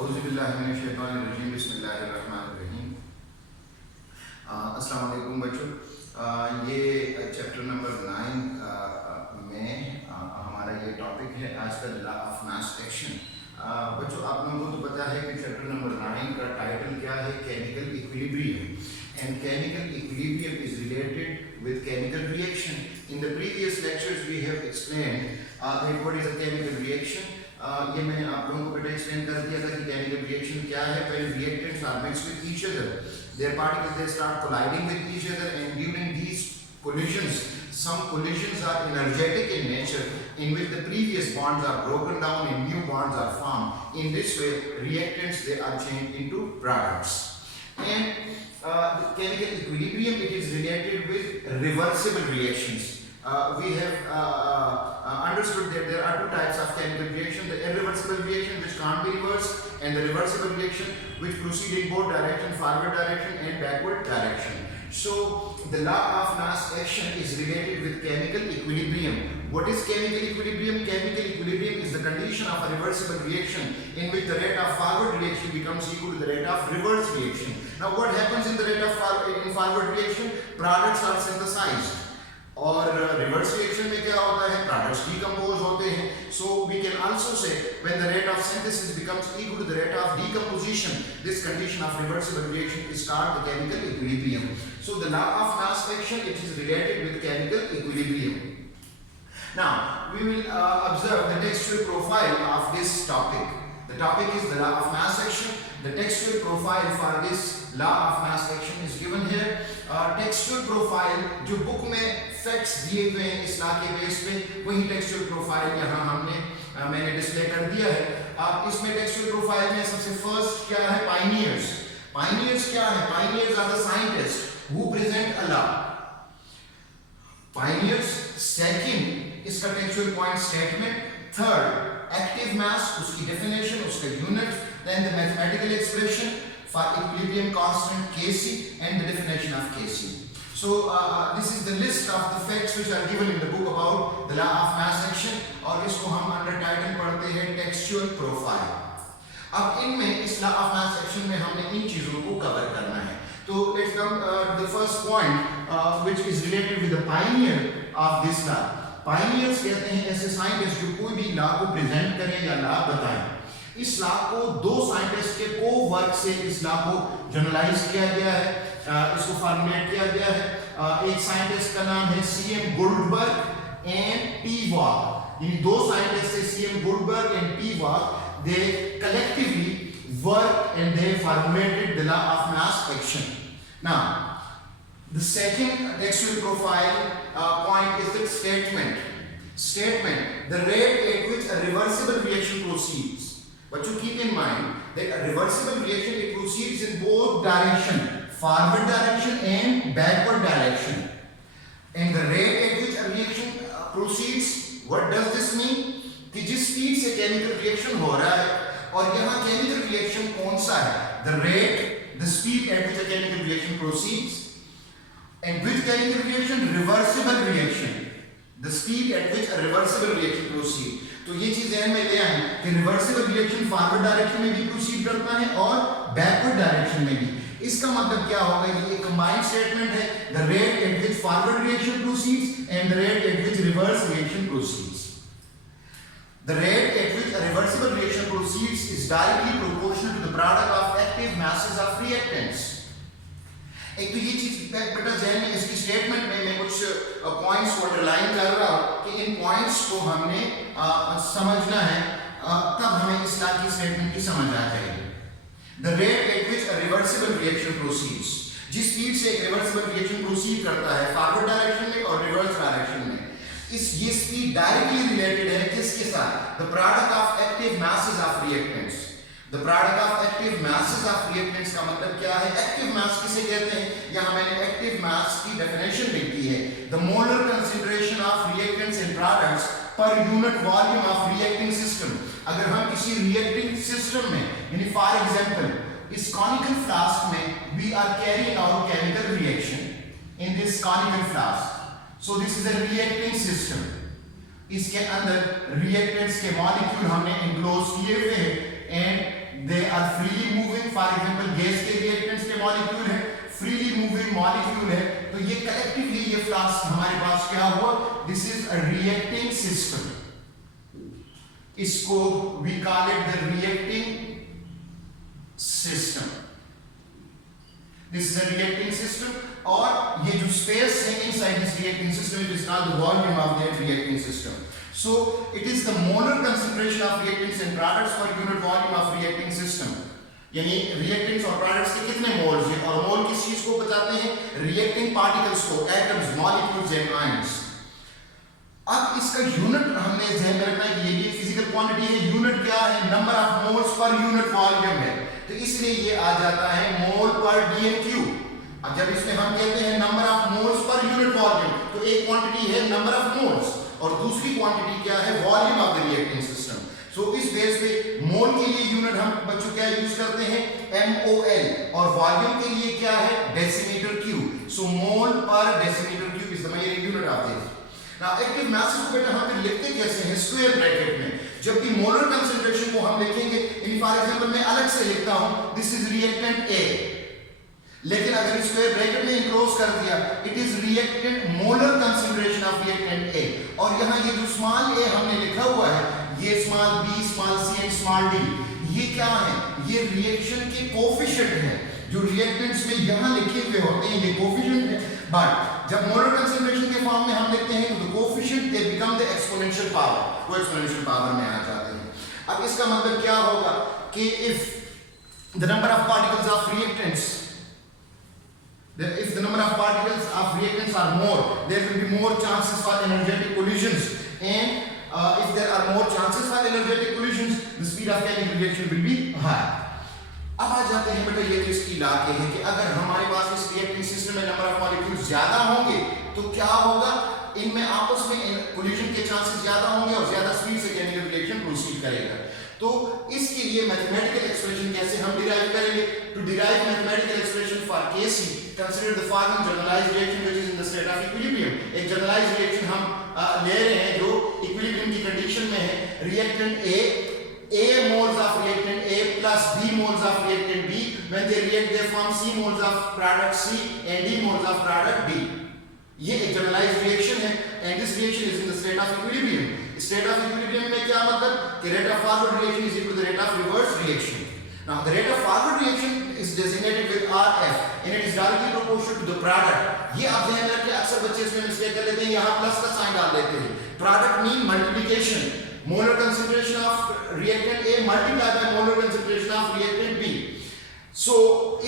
औज़ुबिल्लाहिमिनश्शैतानिर्रजीम बिस्मिल्लाहिर्रहमानिर्रहीम। अस्सलाम वालेकुम बच्चों। ये चैप्टर नंबर 9 में हमारा ये टॉपिक है आज का लॉ ऑफ मास एक्शन। बच्चों आप लोगों को तो पता है कि चैप्टर नंबर 9 का टाइटल क्या है, chemical equilibrium, and chemical equilibrium is related with chemical reaction. In the previous lectures we have explained that what is a chemical reaction. ये मैंने आप लोगों को बेटा एक्सप्लेन कर दिया था कि केमिकल रिएक्शन क्या है। when reactants are mixed with each other, their particles they start colliding with each other, and during these collisions some collisions are energetic in nature, in which the previous bonds are broken down and new bonds are formed. In this way reactants they are changed into products. And the chemical equilibrium, it is related with reversible reactions. We have understood that there are two types of chemical reaction: the irreversible reaction which can't be reversed, and the reversible reaction which proceed in both direction, forward direction and backward direction. So the law of mass action is related with chemical equilibrium. What is chemical equilibrium? Chemical equilibrium is the condition of a reversible reaction in which the rate of forward reaction becomes equal to the rate of reverse reaction. Now what happens in the rate of forward reaction? Products are synthesized. और reverse reaction में क्या होता है? Products decompose होते हैं. So we can also say when the rate of synthesis becomes equal to the rate of decomposition, this condition of reversible reaction is called the chemical equilibrium. So the law of mass action it is related with chemical equilibrium. Now we will observe the textual profile of this topic. The topic is the law of mass action. The textual profile for this law of mass action is given here. Textual profile जो book में facts दिए हुए हैं इस law के base पे, वही textual profile यहाँ मैंने डिस्प्ले कर दिया है. इसमें टेक्सचुअल प्रोफाइल में सबसे फर्स्ट क्या है? पायनियर्स. पायनियर्स क्या है? Pioneers are the scientist who present a law. Pioneers. Second इसका textual point statement. Third active mass, उसकी डेफिनेशन, उसका unit. Then the mathematical expression for equilibrium constant Kc and the definition of Kc. So this is the list of the facts which are given in the book about the law of mass action, और इसको हम under title पढ़ते हैं textual profile. अब इनमें इस law of mass action में हमने इन चीजों को कवर करना है. तो let's come the first point which is related with the Pioneer of this law. Pioneers कहते हैं ऐसे साइंटिस्ट जो कोई भी लॉ को प्रेजेंट करें या लॉ बताएं. इस लॉ को दो साइंटिस्ट के को वर्क से इस लॉ को जनरलाइज किया गया है, इसको फॉर्मुलेट किया गया है. एक साइंटिस्ट का नाम है CM Guldberg and T Waage. इन दो साइंटिस्ट से CM Guldberg and T Waage, they collectively work and they formulated the law of mass action. Now the second textual profile point is the statement. Statement: the rate at which a reversible reaction proceeds. But you keep in mind that a reversible reaction it proceeds in both direction, forward direction and backward direction. And the rate at which a reaction proceeds, what does this mean? कि जिस speed से chemical reaction हो रहा है, और यहाँ chemical reaction कौन सा है? The rate, the speed at which a chemical reaction proceeds. And which chemical reaction? Reversible reaction. The speed at which a reversible reaction proceeds. तो ये चीज ध्यान में ले आए कि रिवर्सिबल रिएक्शन फॉरवर्ड डायरेक्शन में भी प्रोसीड करता है और बैकवर्ड डायरेक्शन में भी. इसका मतलब क्या होगा? ये कंबाइंड स्टेटमेंट है. The rate at which forward reaction proceeds and the rate at which reverse reaction proceeds. The rate at which a reversible reaction proceeds is directly proportional to the product of active masses of reactants. एक तो ये चीज बेटा जहन में इसकी statement में मैं कुछ पॉइंट्स को अंडरलाइन कर रहा हूं कि इन पॉइंट्स को हमने समझना है, तब हमें इस लॉ की स्टेटमेंट की समझ आ जाएगी. The rate at which a reversible reaction proceeds, जिस स्पीड से एक रिवर्सिबल रिएक्शन प्रोसीड करता है फॉरवर्ड डायरेक्शन में और रिवर्स डायरेक्शन में, ये स्पीड डायरेक्टली रिलेटेड है किसके साथ? The product of active masses of reactants. The product of active masses of reactants का मतलब क्या है? एक्टिव मास किसे कहते हैं? यहाँ मैंने एक्टिव मास की डेफिनेशन लिख दी है. The molar concentration of reactants in products per unit volume of reacting system. अगर हम किसी reacting system में, यानी for example इस conical flask में we are carrying out chemical reaction in this conical flask. So this is a reacting system. इसके अंदर reactants के molecule हमने enclose किए हुए हैं and they are freely moving, for example gas के रिएक्टेंट्स के मॉलिक्यूल है, फ्रीली मूविंग मॉलिक्यूल है, तो ये कलेक्टिवली ये फ्लास्क हमारे पास क्या हुआ, this is a reacting system, इसको we call it the reacting system, this is a reacting system, और ये जो स्पेस है inside this reacting system, it is called the volume of that reacting system. So it is the molar concentration of reactants and products per unit volume of reacting system. यानी reactants और products के कितने moles हैं, और मोल किस चीज को बताते हैं, reacting particles को, atoms, molecules and ions. अब इसका यूनिट हमने ध्यान में रखना है कि ये फिजिकल क्वांटिटी है, यूनिट क्या है, number of moles per unit volume है, तो इसलिए ये आ जाता है मोल पर dnq. अब जब इसमें हम कहते हैं number of moles per unit volume, तो एक क्वांटिटी है नंबर ऑफ मोल्स और दूसरी क्वांटिटी क्या है, volume of the reacting system. So इस बेस पे मोल के लिए यूनिट हम बच्चों क्या यूज करते हैं, MOL, और वॉल्यूम के लिए क्या है, डेसीमीटर क्यूब. सो मोल पर decimetre cube is the main unit of this. Now active mass को बेटा हम लिखते कैसे हैं, स्क्वायर ब्रैकेट में. जब भी मोलर कंसंट्रेशन को हम लिखेंगे, इन फॉर एग्जांपल मैं अलग से लिखता हूं, दिस इज रिएक्टेंट A, लेकिन अगर स्क्वायर ब्रैकेट में इनक्लोज कर दिया, it is reactant molar concentration of reactant A, और यहां ये जो स्मॉल a हमने लिखा हुआ है, ये small b, small c and small d, ये क्या है, ये रिएक्शन के कोएफिशिएंट हैं जो रिएक्टेंट्स में यहां लिखे हुए होते हैं, ये कोएफिशिएंट है. बट जब मोलर कंसंट्रेशन के फॉर्म में हम लिखते हैं तो coefficient they become the exponential power, वो एक्सपोनेंशियल पावर में आ जाते हैं. अब इसका मतलब क्या होगा कि if the number of particles of reactants, if the number of particles of reactants are more, there will be more chances for energetic collisions, and if there are more chances for energetic collisions, the speed of chemical reaction will be high. अब आ जाते हैं बेटा ये तो इसकी law के हैं कि अगर हमारे पास इस रिएक्टिंग सिस्टम में नंबर ऑफ मॉलिक्यूल्स ज्यादा होंगे तो क्या होगा, इनमें आपस में कोलिजन के चांसेस ज्यादा होंगे और ज्यादा स्पीड से केमिकल रिएक्शन प्रोसीड करेगा. तो इसके लिए मैथमेटिकल एक्सप्रेशन कैसे हम डिराइव करेंगे, to derive mathematical expression for Kc, consider the following generalised reaction which is in the state of equilibrium. एक जनरलाइज्ड रिएक्शन हम ले रहे हैं जो इक्विलिब्रियम की कंडीशन में है. Reactant A moles of reactant A plus B moles of reactant B, when they react they form C moles of product C and D moles of product D. ये एक जनरलाइज्ड रिएक्शन है and this reaction is in the state of equilibrium. State of equilibrium में क्या मतलब कि rate of forward reaction is equal to the rate of reverse reaction. Now the rate of forward reaction is designated with RF and it is directly proportional to the product. ये आप ध्यान रखिए, अक्सर बच्चे इसमें मिस्टेक कर लेते हैं, यहाँ प्लस का साइन डाल देते हैं. Product mean multiplication. Molar concentration of reactant A multiplied by molar concentration of reactant B. So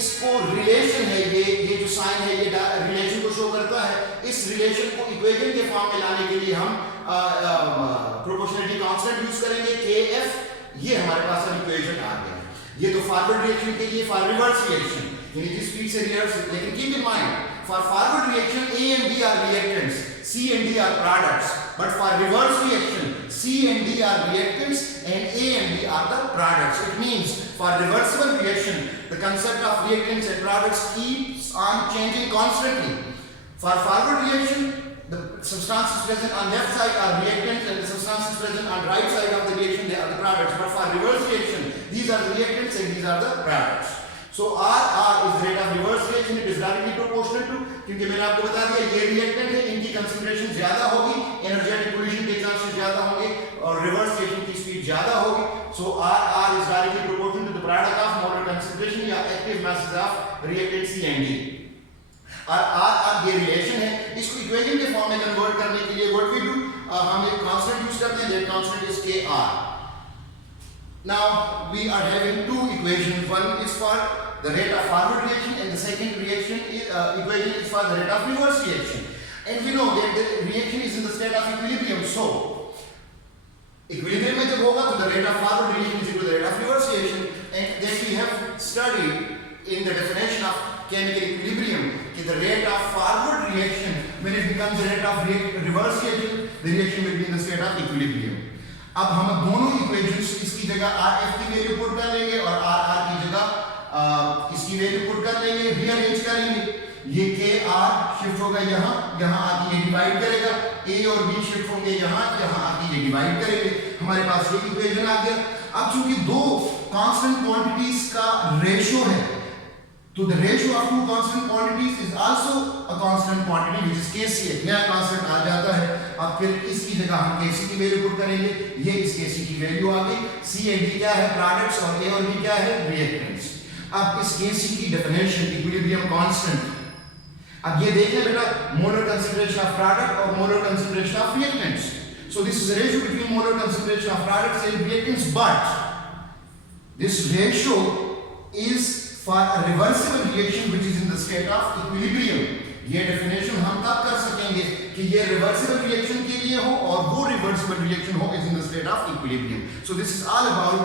इसको रिलेशन है, ये जो साइन है ये रिलेशन को शो करता है. इस रिलेशन को इक्वेशन के फॉर्म में लाने के लिए हम प्रोपोर्शनलिटी कांस्टेंट यूज करेंगे KF. ये हमारे पास अब इक्वेशन आ गया. ये तो फॉरवर्ड रिएक्शन के लिए, फॉर रिवर्स रिएक्शन यानी जिस स्पीड से रिवर्स, लेकिन keep in mind for forward reaction A and B are reactants, C and D are products, but for reverse reaction C and D are reactants and A and B are the products. It means for reversible reaction the concept of reactants and products keeps on changing constantly. For forward reaction the substances present on left side are reactants and the substances present on right side of the reaction they are the products. But for reverse reaction these are the reactants and these are the products. So R is rate of reverse reaction, it is directly proportional to, क्योंकि मैंने आपको बता दिया ये reactant है, इनकी concentration ज्यादा होगी, एनर्जेटिक कोलिजन के चांसेस ज्यादा होंगे और रिवर्स रिएक्शन की स्पीड ज्यादा होगी. So R is directly proportional to the product of molar concentration या active masses of reactant C and D. और R ये रिलेशन है, इसको इक्वेशन के फॉर्म में कन्वर्ट करने के लिए व्हाट वी डू, हम एक कांस्टेंट यूज करते हैं, that constant is KR. Now we are having two equations, one is for the rate of forward reaction and the second reaction equation is for the rate of reverse reaction. And we know that the reaction is in the state of equilibrium. So equilibrium में जब होगा तो the rate of forward reaction is equal to the rate of reverse reaction, and that we have studied in the definition of chemical equilibrium that the rate of forward reaction when it becomes the rate of reverse reaction, the reaction will be in the state of equilibrium. अब हम दोनों equations इसकी जगह RF की value put कर लेंगे और RR की जगह इसकी वैल्यू पुट कर लेंगे, रीअरेंज करेंगे. ये KR शिफ्ट होगा यहाँ, यहाँ आके ये डिवाइड करेगा, A और B शिफ्ट होंगे यहाँ, यहाँ आके ये डिवाइड करेंगे. हमारे पास ये इक्वेशन आ गया. अब चूंकि दो कांस्टेंट क्वांटिटीज का रेशियो है, तो the ratio of two constant quantities is also a constant quantity which is Kc, एक नया कांस्टेंट आ जाता है। अब फिर इसकी जगह हम Kc की वैल्यू पुट करेंगे, ये इस Kc की वैल्यू आ गई। C एंड D क्या है? प्रोडक्ट्स, और A और B क्या है? रिएक्टेंट्स। अब इस Kc की डेफिनेशन इक्विलिब्रियम कांस्टेंट, अब ये देखें बेटा, मोलर कंसंट्रेशन ऑफ प्रोडक्ट और molar concentration of reactants. So this is a ratio between molar concentration of products and reactants, but this ratio is for a reversible reaction which is in the state of equilibrium. ये definition हम तब कर सकेंगे कि ये reversible reaction के लिए हो और वो रिवर्सिबल रिएक्शन हो is in the state of equilibrium. So this is all about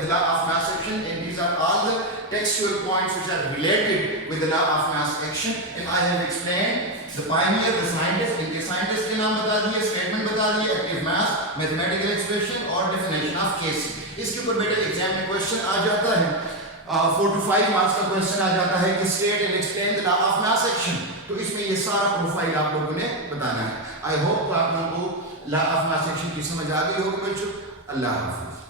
the law of mass action, and these are all the textual points which are related with the law of mass action, and I have explained the pioneer, the scientist, इनके scientist के नाम बता दिए, statement बता दिए, active mass, mathematical expression और definition of Kc। इसके ऊपर बेटा एग्जाम में क्वेश्चन आ जाता है, 4 to 5 मार्क्स का क्वेश्चन आ जाता है कि state and explain the law of mass action, तो इसमें ये सारा प्रोफाइल आप लोगों ने बताना है। आई होप आप लोगों को लॉ ऑफ मास एक्शन की समझ आ गई होगी बच्चों। अल्लाह हाफिज।